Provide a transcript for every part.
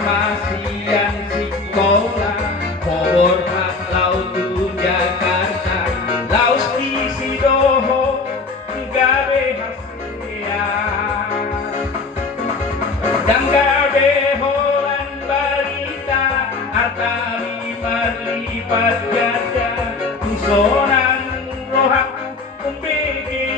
masian sekolah por laut Jakarta laus di sidoho gawe hasia dan gawe holan barita atali marlipat gada sonan rohak umbegi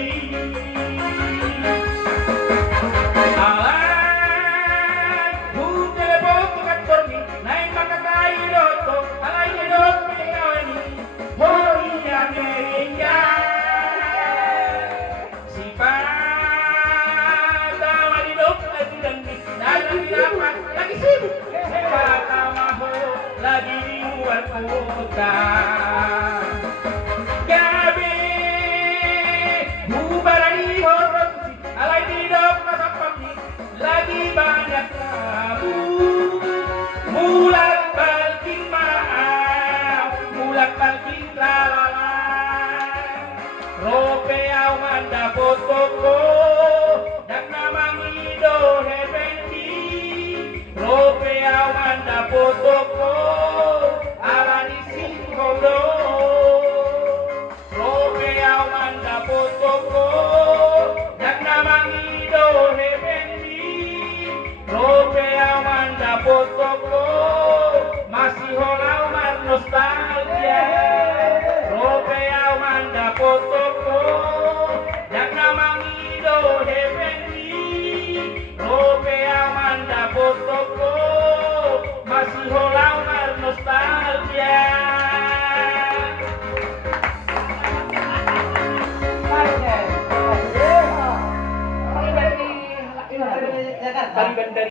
lagi sibuk lagi di luar kota gabe bubarani horor alai di dok masapami lagi banyak tabu mulak balikin maaf mulak balikin lalala rope awan dapot koko dak namang ido hebendi rope awan dapot koko alani singkolo rope awan dapot koko dak namang ido hebendi rope awan dapot koko